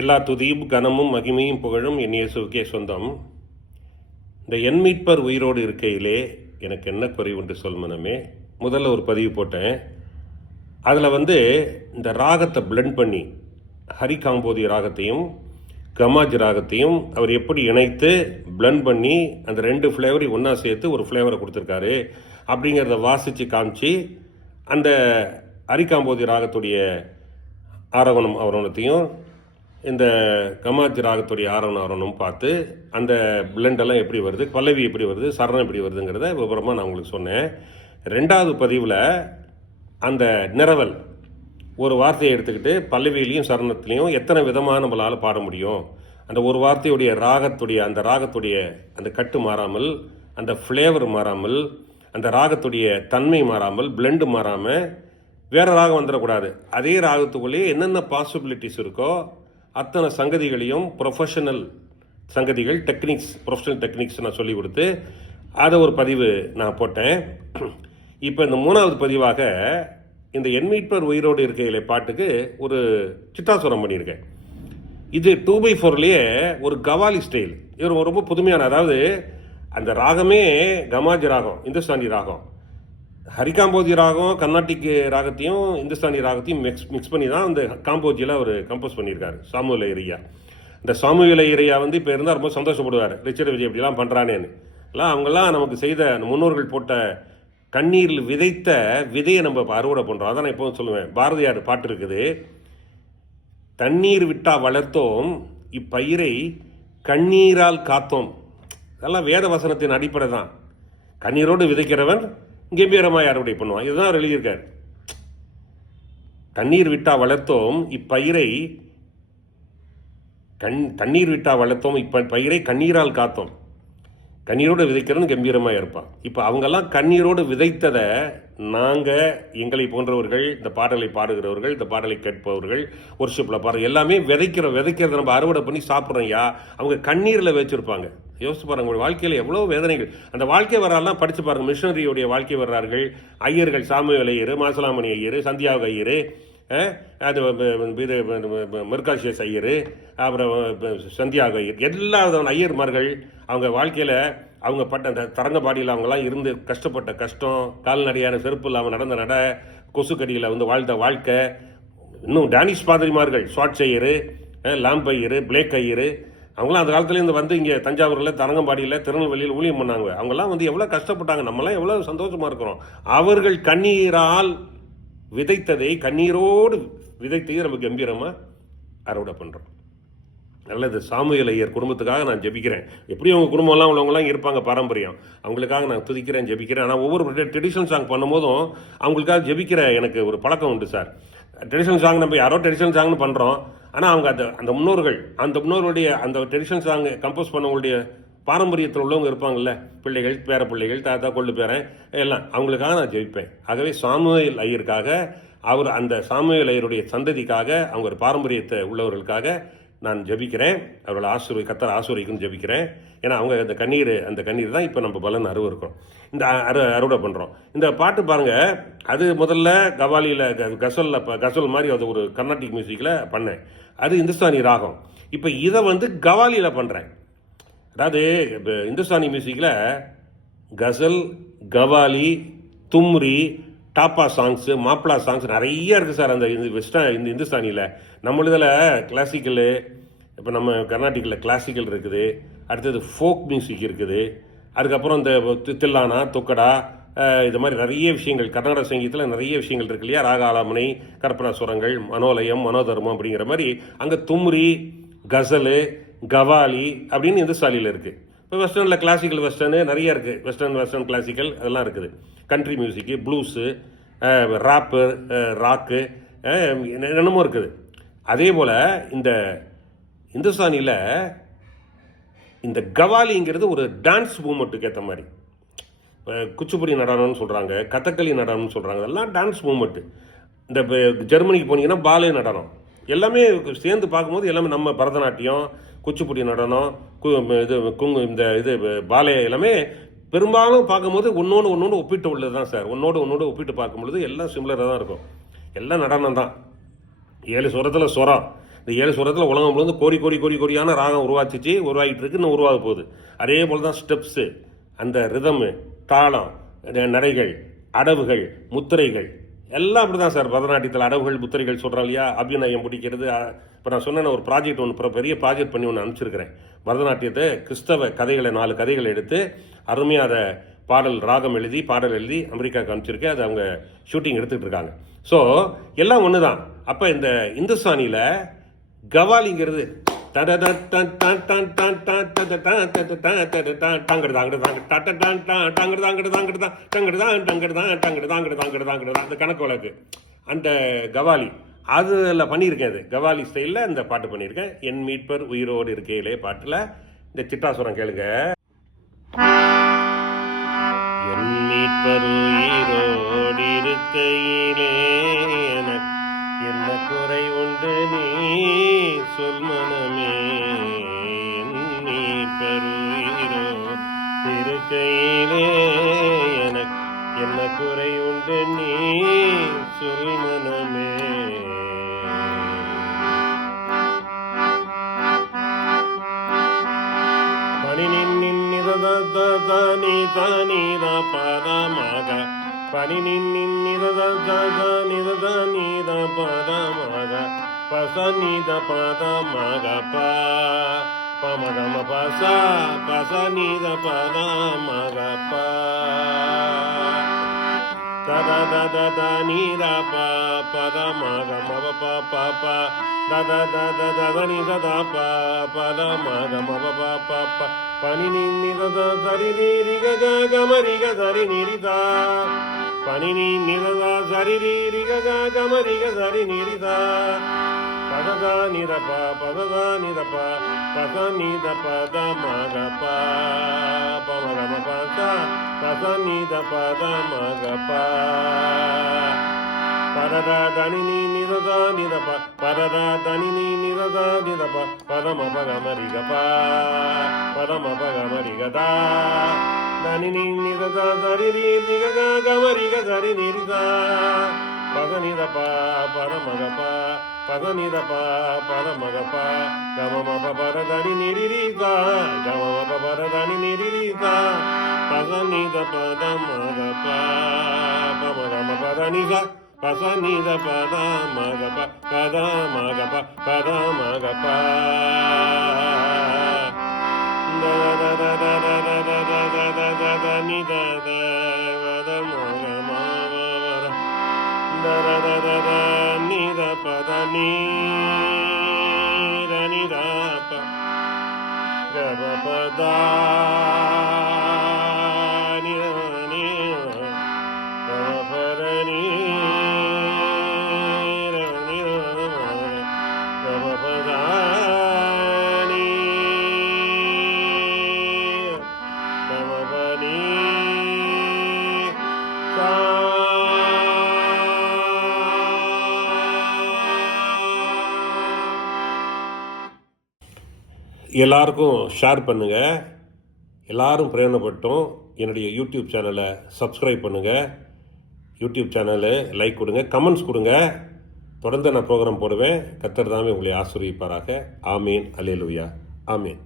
எல்லா துதியும் கனமும் மகிமையும் புகழும் என் இயேசுவுக்கே சொந்தம். இந்த என் மீட்பர் உயிரோடு இருக்கையிலே எனக்கு என்ன குறைவு என்று சொல் மனமே. முதல்ல ஒரு பதிவு போட்டேன். அதில் இந்த ராகத்தை பிளெண்ட் பண்ணி ஹரி காம்போதி ராகத்தையும் கமாஜ் ராகத்தையும் அவர் எப்படி இணைத்து பிளெண்ட் பண்ணி அந்த ரெண்டு ஃப்ளேவரையும் ஒன்றா சேர்த்து ஒரு ஃப்ளேவரை கொடுத்துருக்காரு அப்படிங்கிறத வாசித்து காமிச்சு அந்த ஹரி காம்போதி ராகத்துடைய ஆரோகணம் அவரோணத்தையும் இந்த கமாஜ் ராகத்துடைய ஆரோகணம் பார்த்து அந்த பிளெண்டெல்லாம் எப்படி வருது, பல்லவி எப்படி வருது, சரணம் எப்படி வருதுங்கிறத விவரமாக நான் உங்களுக்கு சொன்னேன். ரெண்டாவது பதிவில் அந்த நிரவல் ஒரு வார்த்தையை எடுத்துக்கிட்டு பல்லவியிலையும் சரணத்துலேயும் எத்தனை விதமாக நம்மளால் பாட முடியும், அந்த ஒரு வார்த்தையுடைய ராகத்துடைய அந்த கட்டு மாறாமல், அந்த ஃப்ளேவர் மாறாமல், அந்த ராகத்துடைய தன்மை மாறாமல், பிளெண்டு மாறாமல் வேறு ராகம் வந்துடக்கூடாது. அதே ராகத்துக்குள்ளேயே என்னென்ன பாசிபிலிட்டிஸ் இருக்கோ அத்தனை சங்கதிகளையும் ப்ரொஃபஷனல் டெக்னிக்ஸ் நான் சொல்லி கொடுத்து அதை ஒரு பதிவு நான் போட்டேன். இப்போ இந்த மூணாவது பதிவாக இந்த என் மீட்பர் உயிரோடு இருக்கையில பாட்டுக்கு ஒரு சிட்டாசுரம் பண்ணியிருக்கேன். இது 2/4லேயே ஒரு கவாலி ஸ்டைல். இது ரொம்ப புதுமையான, அதாவது அந்த ராகமே கமாஜ் ராகம், இந்துஸ்தானி ராகம், ஹரிகாம்போஜி ராகம் கர்நாடிக் ராகத்தையும் இந்துஸ்தானி ராகத்தையும் மிக்ஸ் பண்ணி தான் அந்த காம்போஜியில் அவர் கம்போஸ் பண்ணியிருக்காரு. சாமுவேல் ஐயரையா. இந்த சாமுவேல் ஐயரையா இப்போ இருந்தால் ரொம்ப சந்தோஷப்படுவார், ரிச்சர்ட் விஜய் இப்படிலாம் பண்ணுறானேன்னு. அவங்கெல்லாம் நமக்கு செய்த முன்னோர்கள் போட்ட கண்ணீரில் விதைத்த விதையை நம்ம அறுவடை பண்ணுறோம். அதான் நான் எப்போதும் சொல்லுவேன். பாரதியார் பாட்டு இருக்குது, தண்ணீர் விட்டா வளர்த்தோம் இப்பயிரை கண்ணீரால் காத்தோம். அதெல்லாம் வேத வசனத்தின் அடிப்படை தான். கண்ணீரோடு விதைக்கிறவன் கம்பீரமாக அறுவடை பண்ணுவான். இதுதான் அவர் எழுதியிருக்கார். தண்ணீர் விட்டா வளர்த்தோம் இப்பயிரை தண்ணீர் விட்டா வளர்த்தோம் இப்பயிரை கண்ணீரால் காத்தோம். கண்ணீரோடு விதைக்கிறவன் கம்பீரமாக இருப்பான். இப்போ அவங்கெல்லாம் கண்ணீரோடு விதைத்ததை நாங்கள், எங்களை போன்றவர்கள், இந்த பாடலை பாடுகிறவர்கள், இந்த பாடலை கேட்பவர்கள், ஒர்ஷிப்பில் பாடுற எல்லாமே விதைக்கிறத நம்ம அறுவடை பண்ணி சாப்பிட்றோம். அவங்க கண்ணீரில் வச்சுருப்பாங்க. யோசிச்சு பாருங்க, உங்களுடைய வாழ்க்கையில் எவ்வளோ வேதனைகள். அந்த வாழ்க்கை வரலாறுலாம் படித்து பாருங்கள். மிஷனரியுடைய வாழ்க்கை வரலாறுகள், ஐயர்கள், சாமுவேல் ஐயர், மாசலாமணி ஐயர், சந்தியாவ ஐயர், அது இது மெர்காஷியஸ் ஐயர், அப்புறம் சந்தியாக ஐயர், எல்லா விதமான ஐயர்மார்கள் அவங்க வாழ்க்கையில் அவங்க பட்ட அந்த தரங்கபாடியில் அவங்கெல்லாம் இருந்து கஷ்டப்பட்ட கஷ்டம், கால்நடையான செருப்பு இல்லாமல் நடந்த கொசுக்கடியில் வாழ்ந்த வாழ்க்கை, இன்னும் டேனிஷ் பாதிரிமார்கள், Schwartz Iyer, Lamb Iyer, Blake Iyer, அவங்களாம் அந்த காலத்துலேருந்து இங்கே தஞ்சாவூரில், தரங்கம்பாடியில், திருநெல்வேலியில் ஊழியம் பண்ணாங்க. அவங்கெல்லாம் எவ்வளோ கஷ்டப்பட்டாங்க. நம்மளாம் எவ்வளோ சந்தோஷமாக இருக்கிறோம். அவர்கள் கண்ணீரால் விதைத்ததை கண்ணீரோடு விதைத்தையும் நம்ம கம்பீரமாக அறுவடை பண்ணுறோம். நல்லது. சாமுவேல் ஐயர் குடும்பத்துக்காக நான் ஜெபிக்கிறேன். எப்படியும் அவங்க குடும்பம்லாம் உள்ளவங்களாம் இருப்பாங்க, பாரம்பரியம், அவங்களுக்காக நான் துதிக்கிறேன், ஜெபிக்கிறேன். ஆனால் ஒவ்வொரு ட்ரெடிஷனல் சாங் பண்ணும்போதும் அவங்களுக்காக ஜெபிக்கிற எனக்கு ஒரு பழக்கம் உண்டு சார். ட்ரெடிஷனல் சாங் நம்ம யாரோ ட்ரெடிஷனல் சாங்னு பண்ணுறோம், ஆனால் அவங்க அந்த முன்னோர்களுடைய அந்த ட்ரெடிஷனல் சாங் கம்போஸ் பண்ணவங்களுடைய பாரம்பரியத்தில் உள்ளவங்க இருப்பாங்கல்ல, பிள்ளைகள், பேர பிள்ளைகள், தாத்தா, கொள்ளு பேரன் எல்லாம், அவங்களுக்காக நான் ஜெபிப்பேன். ஆகவே சாமுவேல் ஐயருக்காக, அந்த சாமுவேல் ஐயருடைய சந்ததிக்காக, அவங்க ஒரு பாரம்பரியத்தை உள்ளவர்களுக்காக நான் ஜெபிக்கிறேன். அவர்களை கர்த்தர் ஆசீர்வதிக்குன்னு ஜெபிக்கிறேன். ஏன்னா அவங்க அந்த கண்ணீர் தான் இப்போ நம்ம பலன் அறுவருக்கிறோம், இந்த அறுவடை பண்ணுறோம். இந்த பாட்டு பாருங்கள், அது முதல்ல கவாலியில் கசல் மாதிரி அது ஒரு கர்நாடிக் மியூசிக்கில் பண்ணேன். அது இந்துஸ்தானி ராகம். இப்போ இதை கவாலியில் பண்ணுறேன். அதாவது இப்போ இந்துஸ்தானி மியூசிக்கில் கசல், கவாலி, தும்ரி, டாப்பா சாங்ஸு, மாப்பிளா சாங்ஸ் நிறைய இருக்குது சார். இந்த இந்துஸ்தானியில் நம்ம இதில் கிளாசிக்கலு, இப்போ நம்ம கர்நாடிக்கில் கிளாசிக்கல் இருக்குது, அடுத்தது ஃபோக் மியூசிக் இருக்குது, அதுக்கப்புறம் இந்த தில்லானா, தொக்கடா, இது மாதிரி நிறைய விஷயங்கள் கர்நாடக சங்கீதத்தில் நிறைய விஷயங்கள் இருக்கு இல்லையா. ராக ஆலாமனை, கற்பனா சுரங்கள், மனோலயம், மனோதர்மம் அப்படிங்கிற மாதிரி அங்கே தும்ரி, கசலு, கவாலி அப்படின்னு இந்துஸ்தானியில் இருக்குது. இப்போ வெஸ்டர்னில் கிளாசிக்கல் வெஸ்டர்னு நிறைய இருக்குது. வெஸ்டர்ன் கிளாசிக்கல் அதெல்லாம் இருக்குது. கண்ட்ரி மியூசிக்கு, ப்ளூஸு, ராப்பு, ராக்கு, என்னென்னமோ இருக்குது. அதே போல் இந்த இந்துஸ்தானியில் இந்த கவாலிங்கிறது ஒரு டான்ஸ் மூமெண்ட்டுக்கு ஏற்ற மாதிரி. குச்சிப்புடி நடனம்னு சொல்கிறாங்க, கதகளி நடனம்னு சொல்கிறாங்க, அதெல்லாம் டான்ஸ் மூமெண்ட்டு. இந்த ஜெர்மனிக்கு போனீங்கன்னா பாலே நடனம், எல்லாமே சேர்ந்து பார்க்கும்போது எல்லாமே நம்ம பரதநாட்டியம், குச்சிப்புடி நடனம், இது பாலே எல்லாமே பெரும்பாலும் பார்க்கும்போது ஒன்னோடு ஒப்பிட்டு உள்ளது தான் சார். ஒன்னோடு ஒப்பிட்டு பார்க்கும்பொழுது எல்லாம் சிமிலராக தான் இருக்கும். எல்லாம் நடனம் தான். 7 சுரத்தில் சுரம், இந்த 7 சுரத்தில் உலகம் முழுவதும் கோடியான ராகம் உருவாகிட்டு இருக்கு, இன்னும் உருவாக போகுது. அதே போல் தான் ஸ்டெப்ஸு, அந்த ரிதமு, தாளம், நடைகள், அடவுகள், முத்திரைகள் எல்லாம் அப்படி தான் சார். பரதநாட்டியத்தில் அடவுகள், முத்திரைகள் சொல்கிறோம் இல்லையா, அபிநயம் பிடிக்கிறது. இப்போ நான் சொன்ன ஒரு ப்ராஜெக்ட் ஒன்று, பெரிய ப்ராஜெக்ட் பண்ணி ஒன்று அனுப்பிச்சிருக்கிறேன். பரதநாட்டியத்தை கிறிஸ்தவ கதைகளை 4 கதைகளை எடுத்து அருமையாக அதை பாடல் எழுதி அமெரிக்காவுக்கு அனுப்பிச்சிருக்கேன். அதை அவங்க ஷூட்டிங் எடுத்துகிட்டு இருக்காங்க. ஸோ எல்லாம் ஒன்று தான். அப்போ இந்த இந்துஸ்தானியில் கவாலிங்கிறது அந்த கணக்கு வழக்கு, அந்த கவாலி அதில் பண்ணியிருக்கேன். அது கவாலி ஸ்டைலில் இந்த பாட்டு பண்ணியிருக்கேன். என் மீட்பர் உயிரோடு இருக்கையிலே பாட்டில் இந்த சிட்டாசுரம் கேளுங்க. என் மீட்பர் உயிரோடு இருக்கையிலே என்ன குறை உண்டு நீ சொல் மனமே. என் மீட்பர் உயிரோடு இருக்கையிலே எனக்கு என்ன குறை உண்டு நீ சொல் மனமே. தானி தானி தா பதமாக பனி நின்னித தானி தா பதமாக பசனி த பதமாக பமகம பசனி த பதமாக தனி த பதமாக மவ ப தனி ததா பதமாக மவ ப பனி நின்னித சரி நீரிக கமரிக சரி நிரிதா பனி நின்னித சரி நீரிக கமரிக சரி நிரிதா பததா நிரப பத நித பத மக பமகம பத நித பத மக பரதா தனி நிரதா நிரப பரதா தனி நிரதா நிரப பதம பகமரிக பதம பகமரிகதா தனி நிரதா சரி நிரிக கமரிக சரி நிரிதா பத நிரப பரமக பதனிதப பரமகப கமமப பரதனி நிரிரிதா கமமப பரதனி நிரிரிதா பதனித பதமகப பமகம பதனித பதனித பதமகப பதமகப பதமகப நித பதனி ரனிதப கபபதா நிரனி கபபரணி ரனி கபபதானி கபபனி எல்லாருக்கும் ஷேர் பண்ணுங்கள். எல்லாரும் பிரயோஜனப்பட்டோம். என்னுடைய யூடியூப் சேனலை சப்ஸ்கிரைப் பண்ணுங்கள். யூடியூப் சேனலை லைக் கொடுங்க, கமெண்ட்ஸ் கொடுங்க. தொடர்ந்து நான் ப்ரோக்ராம் போடுவேன். கர்த்தர் தாமே உங்களை ஆசீர்வதிப்பாராக. ஆமீன். அல்லேலூயா. ஆமீன்.